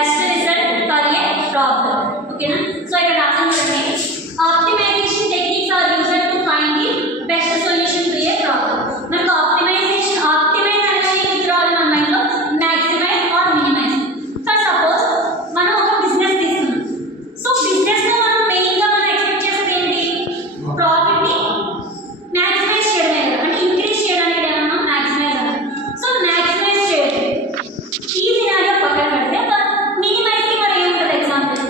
best result for a problem. Okay na? So ఇక్కడ రాసాను చూడండి. Optimization techniques are used to find the best solution to a problem. మనకు optimize అనేది ఏం రావాలి మన మైండ్ లో, maximize or minimize. For suppose మనం ఒక బిజినెస్ తీసుకున్నాం. సో బిజినెస్ లో మనం మెయిన్ గా మనం ఎక్స్పెక్ట్ చేసేది ఏంటి? ప్రాఫిట్ ని maximize చేయడమే కదా, అంటే ఇంక్రీజ్ చేయడానికి ఏమన్నా maximize అన్నారు. సో maximize చేయడం ఈ సినారియో పక్కన పెడితే మినిమైజ్ మరి ఏముంటుంది ఎగ్జాంపుల్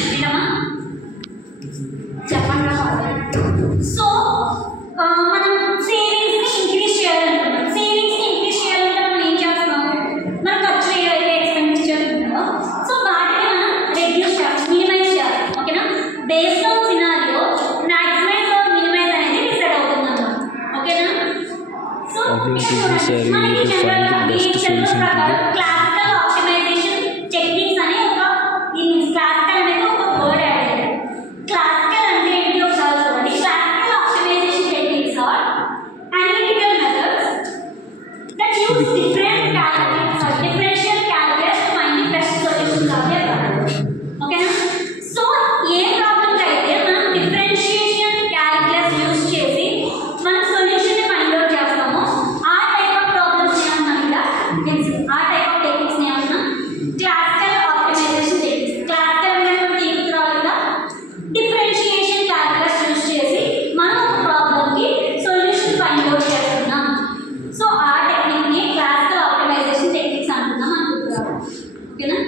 ఏంటమ్మా చెప్పండి. సో మనం సేవింగ్స్ ని ఇంక్రీజ్ చేయాలనుకుంటున్నాం. సేవింగ్స్ ని ఇంక్రీజ్ చేయాలంటే మనం ఏం చేస్తున్నాం? మన ఖర్చు ఏదైతే ఎక్స్పెండిచర్ ఉంటుందో సో వాటిని మనం రెడ్యూస్ చేయాలి, మినిమైజ్ చేయాలి. ఓకేనా? Based on scenario maximize or minimize అనేది డిసైడ్ అవుతుంది అన్నమాట. ఓకేనా? సో మనకి జనరల్గా క్లాసికల్ ఆప్టిమైజేషన్ టెక్నిక్స్ అనే ఒక క్లాసికల్ అనేది ఒక వర్డ్ యాడ్ అయ్యారు. క్లాసికల్ అంటే ఏంటి ఒకసారి చూడండి. Classical optimization techniques are analytical methods that use differential calculus to find the best solutions of their problem. ఓకేనా? సో ఏ ప్రాబ్లం అయితే మనం డిఫరెన్షియేషన్ క్యాలిక్యులస్ యూజ్ చేసి మన సొల్యూషన్ ని ఫైండ్ అవుట్ చేస్తామో ఆ టైప్ ఆఫ్ ప్రాబ్లమ్స్ ఏమన్నా ఇలా ఆ టైప్ ఆఫ్ టెక్నిక్స్ ఏమన్నా క్లాసికల్ ఆప్టిమైజేషన్ టెక్నిక్స్. క్లాసికల్ అనేటువంటి ఇలా డిఫరెన్షియేషన్ క్యాలిక్యులస్ యూజ్ చేసి మనం ఒక ప్రాబ్లమ్ కి సొల్యూషన్ ఫైండ్ అవుట్ చేస్తున్నాం. సో ఆ టెక్నిక్ ని క్లాసికల్ ఆప్టిమైజేషన్ టెక్నిక్స్ అంటున్నాం అనుకుంటున్నారు. ఓకేనా?